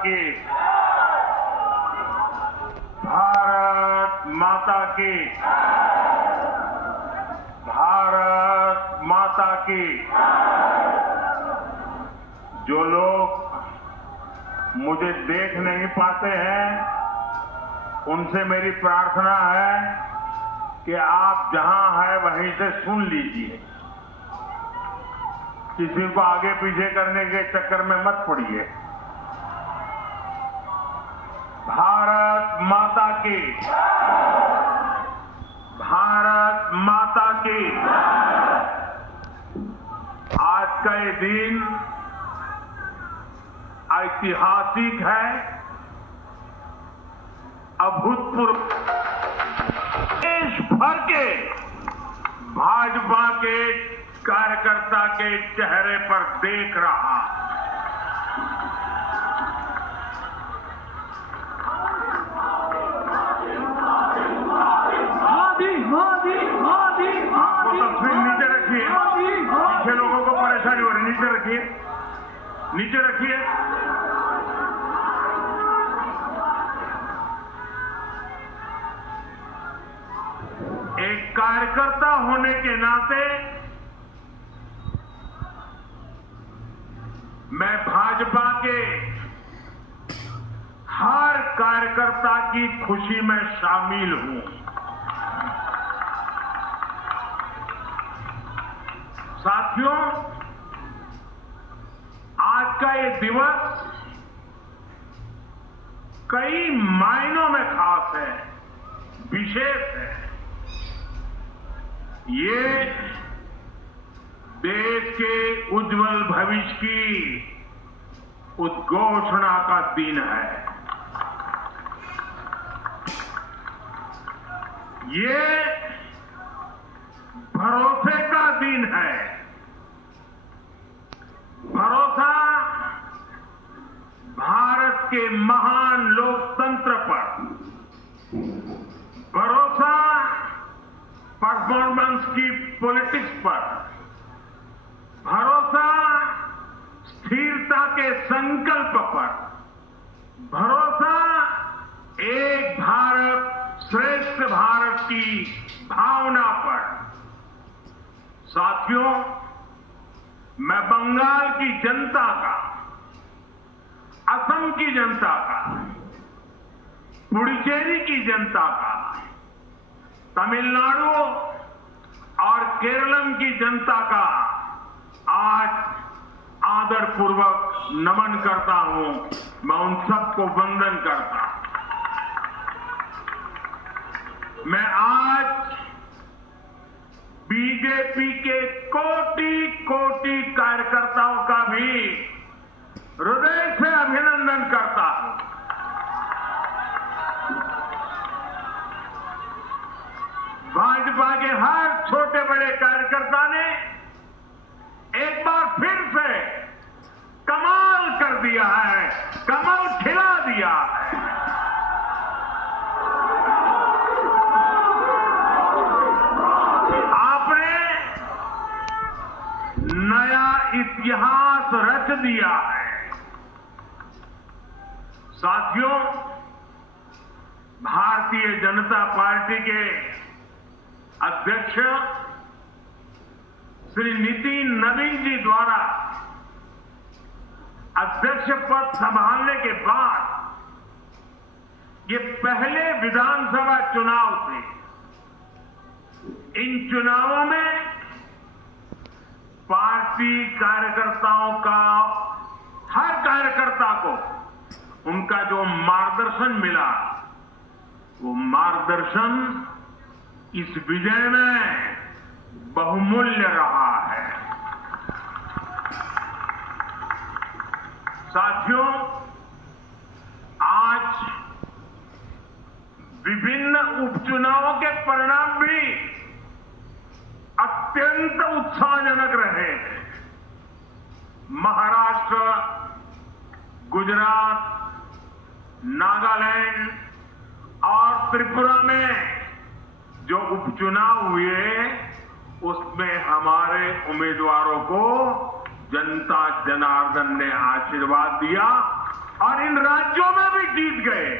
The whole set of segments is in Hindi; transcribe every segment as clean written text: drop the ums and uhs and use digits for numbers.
की भारत माता की भारत माता की। जो लोग मुझे देख नहीं पाते हैं उनसे मेरी प्रार्थना है कि आप जहां हैं वहीं से सुन लीजिए। किसी को आगे पीछे करने के चक्कर में मत पड़िए। भारत माता की भारत माता की। आज का ये दिन ऐतिहासिक है, अभूतपूर्व। देश भर के भाजपा के कार्यकर्ता के चेहरे पर देख रहा। आपको तस्वीर नीचे रखिए, पीछे लोगों को परेशानी हो रही। नीचे रखिए, नीचे रखिए। एक कार्यकर्ता होने के नाते मैं भाजपा के हर कार्यकर्ता की खुशी में शामिल हूं। साथियों, आज का ये दिवस कई मायनों में खास है, विशेष है। ये देश के उज्जवल भविष्य की उद्घोषणा का दिन है। ये भरोसे का दिन है। भरोसा भारत के महान लोकतंत्र पर, भरोसा परफॉर्मेंस की पॉलिटिक्स पर, भरोसा स्थिरता के संकल्प पर, भरोसा एक भारत श्रेष्ठ भारत की भावना पर। साथियों, मैं बंगाल की जनता का, असम की जनता का, पुडुचेरी की जनता का, तमिलनाडु और केरलम की जनता का आज आदरपूर्वक नमन करता हूं। मैं उन सबको वंदन करता हूं। मैं आज बीजेपी के कोटि कोटि कार्यकर्ताओं का भी हृदय से अभिनंदन करता हूं। भाजपा के हर छोटे बड़े कार्यकर्ता ने एक बार फिर से कमाल कर दिया है, कमल खिला दिया है। आपने नया इतिहास रच दिया है। साथियों, भारतीय जनता पार्टी के अध्यक्ष श्री नितिन नवीन जी द्वारा अध्यक्ष पद संभालने के बाद ये पहले विधानसभा चुनाव थे। इन चुनावों में पार्टी कार्यकर्ताओं का, हर कार्यकर्ता को उनका जो मार्गदर्शन मिला, वो मार्गदर्शन इस विजय में बहुमूल्य रहा है। साथियों, आज विभिन्न उपचुनावों के परिणाम भी अत्यंत उत्साहजनक रहे। महाराष्ट्र, गुजरात, नागालैंड और त्रिपुरा में जो उपचुनाव हुए उसमें हमारे उम्मीदवारों को जनता जनार्दन ने आशीर्वाद दिया और इन राज्यों में भी जीत गए।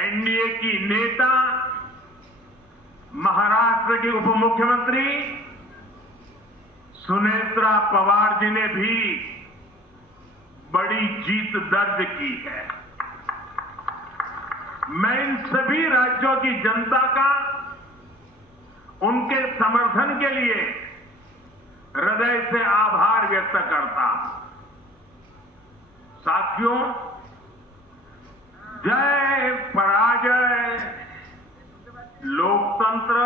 एनडीए की नेता महाराष्ट्र की उप मुख्यमंत्री सुनेत्रा पवार जी ने भी बड़ी जीत दर्ज की है। मैं इन सभी राज्यों की जनता का उनके समर्थन के लिए हृदय से आभार व्यक्त करता हूं। साथियों, जय पराजय लोकतंत्र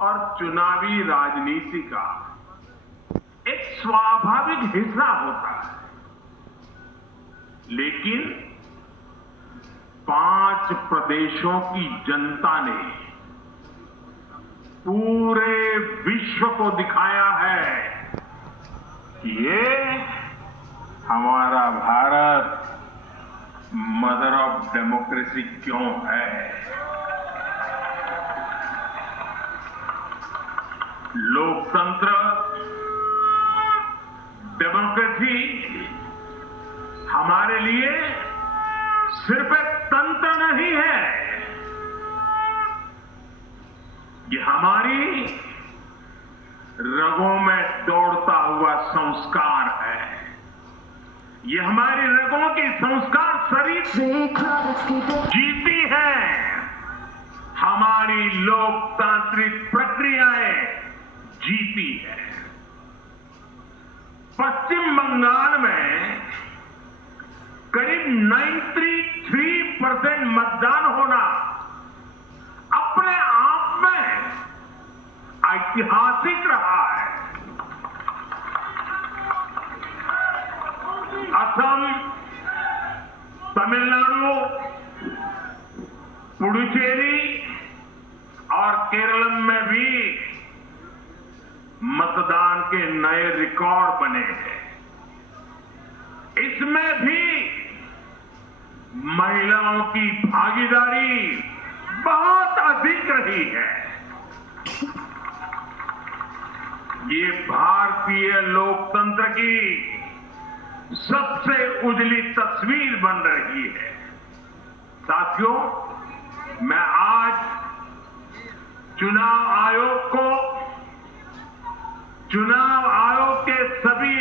और चुनावी राजनीति का एक स्वाभाविक हिस्सा होता है, लेकिन 5 प्रदेशों की जनता ने पूरे विश्व को दिखाया है कि ये हमारा भारत मदर ऑफ डेमोक्रेसी क्यों है। लोकतंत्र, डेमोक्रेसी हमारे लिए सिर्फ एक तंत्र नहीं है, ये हमारी रगों में दौड़ता हुआ संस्कार है। ये हमारी रगों की संस्कार शरीर जीती है। हमारी लोकतांत्रिक प्रक्रियाएं जीती है। पश्चिम बंगाल में करीब 93% मतदान होना अपने आप में ऐतिहासिक रहा है। असम, तमिलनाडु, पुडुचेरी और केरल में भी मतदान के नए रिकॉर्ड बने हैं। इसमें भी महिलाओं की भागीदारी बहुत अधिक रही है। ये भारतीय लोकतंत्र की सबसे उजली तस्वीर बन रही है। साथियों, मैं आज चुनाव आयोग के सभी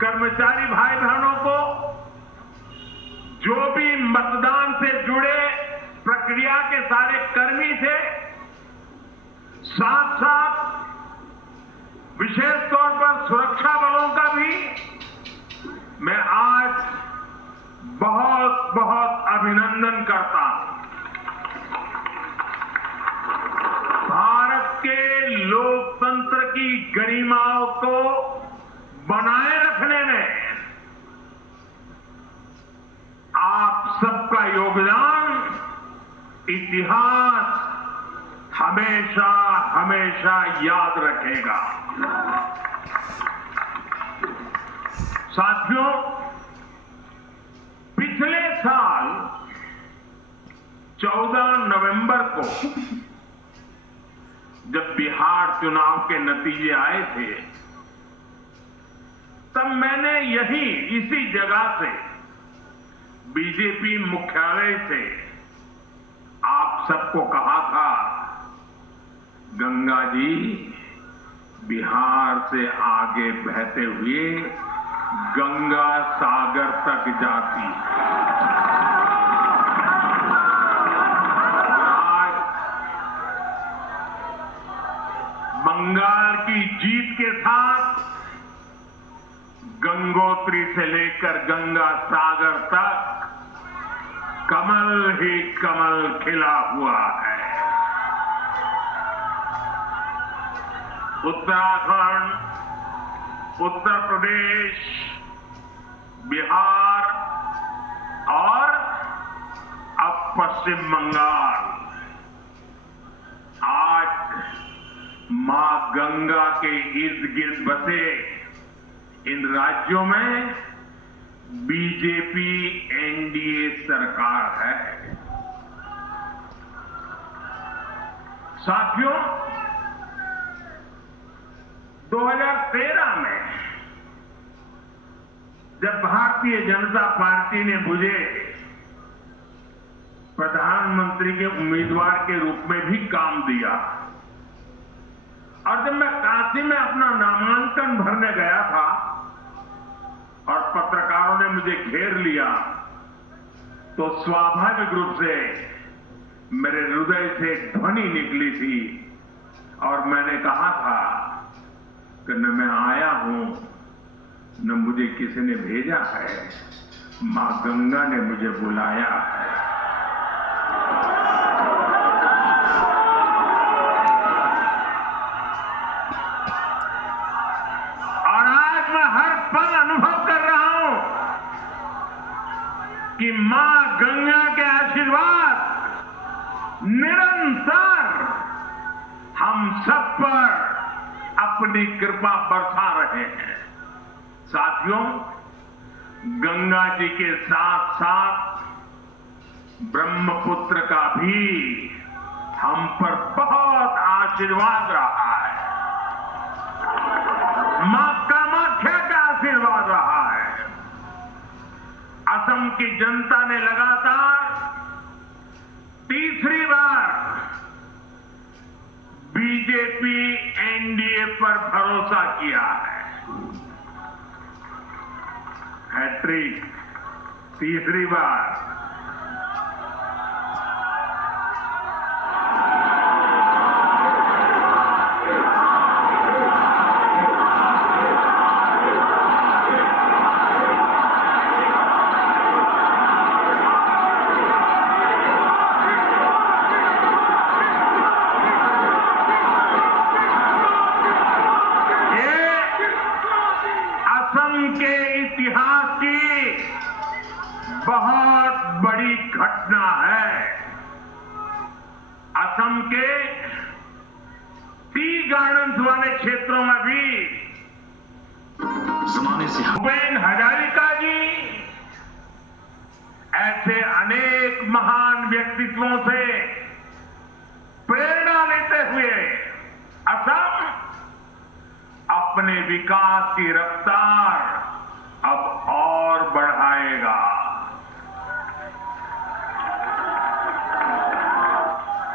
कर्मचारी भाई बहनों को, जो भी मतदान से जुड़े प्रक्रिया के सारे कर्मी थे, साथ साथ विशेष तौर पर सुरक्षा बलों का भी मैं आज बहुत बहुत अभिनंदन करता हूं। भारत के लोकतंत्र की गरिमाओं को बनाए रखने में आप सबका योगदान इतिहास हमेशा हमेशा याद रखेगा। साथियों, पिछले साल 14 नवंबर को जब बिहार चुनाव के नतीजे आए थे, तब मैंने इसी जगह से बीजेपी मुख्यालय से आप सबको कहा था, गंगा जी बिहार से आगे बहते हुए गंगा सागर तक जाती है। आज बंगाल की जीत के साथ गंगोत्री से लेकर गंगा सागर तक कमल ही कमल खिला हुआ है। उत्तराखंड, उत्तर प्रदेश, बिहार और अब पश्चिम बंगाल आज मां गंगा के इर्द गिर्द बसे इन राज्यों में बीजेपी एनडीए सरकार है। साथियों, 2013 में जब भारतीय जनता पार्टी ने मुझे प्रधानमंत्री के उम्मीदवार के रूप में भी काम दिया और जब मैं काशी में अपना नामांकन भरने गया था और पत्रकारों ने मुझे घेर लिया तो स्वाभाविक रूप से मेरे हृदय से एक ध्वनि निकली थी और मैंने कहा था कि न मैं आया हूं न मुझे किसी ने भेजा है, मां गंगा ने मुझे बुलाया है। और आज मैं हर पल अनुभव कर रहा हूं कि मां गंगा के आशीर्वाद निरंतर हम सब पर अपनी कृपा बरसा रहे हैं। साथियों, गंगा जी के साथ साथ ब्रह्मपुत्र का भी हम पर बहुत आशीर्वाद रहा है। मां कामाख्या का आशीर्वाद रहा है। असम की जनता ने लगातार तीसरी बार बीजेपी एनडीए पर भरोसा किया है। हैट्रिक, तीसरी बार। के इतिहास की बहुत बड़ी घटना है। असम के टी गार्डन्स वाले क्षेत्रों में भी जमाने से भूपेन हजारिका जी ऐसे अनेक महान व्यक्तित्वों से प्रेरणा लेते हुए असम अपने विकास की रफ्तार अब और बढ़ाएगा।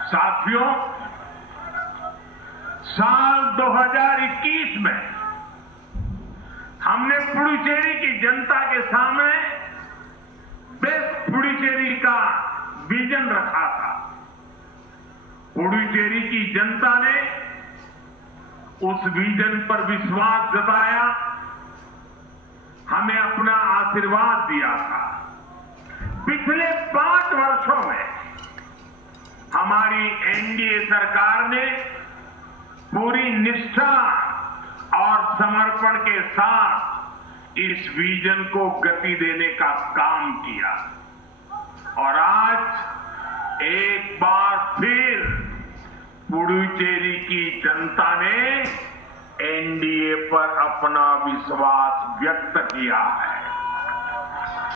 साथियों, साल 2021 में हमने पुडुचेरी की जनता के सामने बेस्ट पुडुचेरी का विजन रखा था। पुडुचेरी की जनता ने उस विजन पर विश्वास जताया, हमें अपना आशीर्वाद दिया था। पिछले 5 वर्षों में हमारी एनडीए सरकार ने पूरी निष्ठा और समर्पण के साथ इस विजन को गति देने का काम किया और आज एक बार फिर पुडुचेरी की जनता ने एनडीए पर अपना विश्वास व्यक्त किया है।